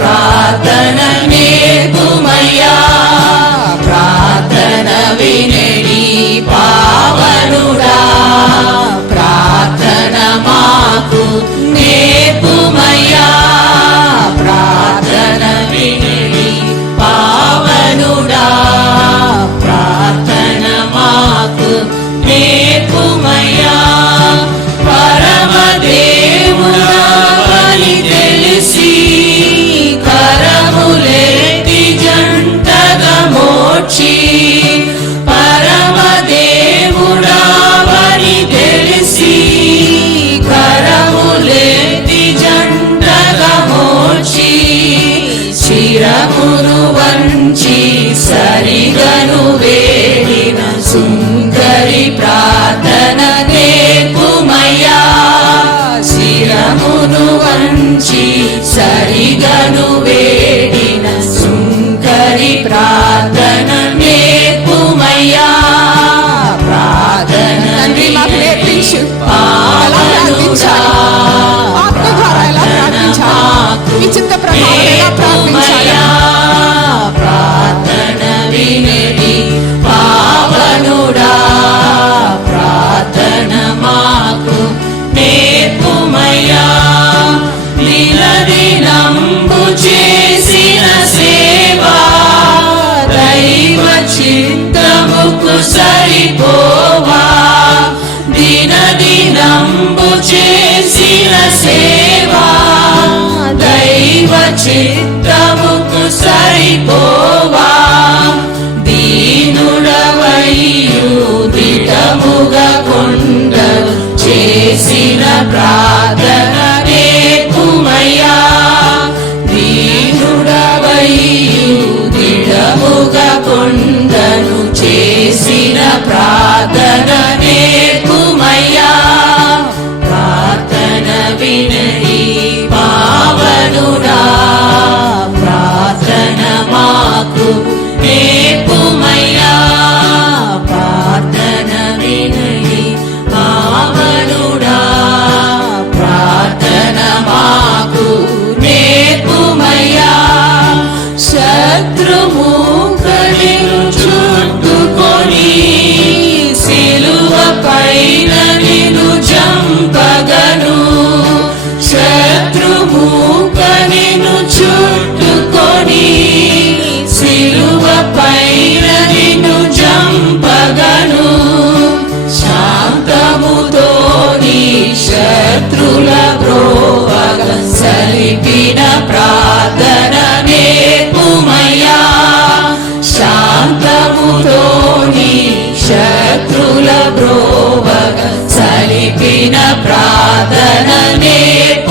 ప్రార్థన నేర్పుమయ్యా. ప్రార్థన వినడి పావనుడా, ప్రార్థన మాకు నేర్పుమయ్యా. ప్రార్థన వినడి పావనుడా, ప్రార్థన మాకు నేర్పుమయ్యా. పరమదేవుడవని తెలిసి కరములెత్తి జంటగా మోక్షి. పరమదేవుడవని తెలిసి కరములెత్తి జంటగా మోక్షి. శిరమును వంచి సరిగను వేడిన సుందరి ప్రార్థన నేర్పుమయ్యా. శిరమును వంచి సరిగను వేడిన సుందరి ప్రార్థన నేర్పుమయ్యా. ప్రార్థన తండ్రి మాకు నేర్పించు, పావనుడా, ఆత్మ ద్వారా ఎలా ప్రార్థించాలి, మీ చిత్త ప్రకారం ఎలా ప్రార్థించాలి. ప్రార్థన వినడి పావనుడా, ప్రార్థన మాకు నేర్పుమయ్యా. దినదినంబు చేసిన సేవా దైవ చిత్తముకు సరిపోవా. దినదినంబు చేసిన సేవా దైవ చిత్తముకు సరిపోవా. దీనుడవయ్యు దిటముగా కొండలు చేసిన ప్రార్థన నేర్పుమయ్యా. దీనుడవయ్యు దిటముగా కొండలు చేసిన ప్రార్థన నేర్పుమయ్యా. ప్రార్థన వినడి పావనుడా, ప్రార్థన మాకు నేర్పుమయ్యా. ప్రార్థన వినడి పావనుడా, ప్రార్థన మాకు నేర్పుమయ్యా. శత్రుముఖులను చుట్టుకొని సిలువ పైన నిన్ను చంపగను. శత్రుముఖులను చుట్టుకొని సిలువ పైన నిన్ను చంపగను. శాంతముతో నీ శత్రుల బ్రోవగ సలిపిన ప్రార్థన నేర్పుమయ్యా. శాంతముతో నీ శత్రుల బ్రోవగ సలిపిన ప్రార్థన నేర్పు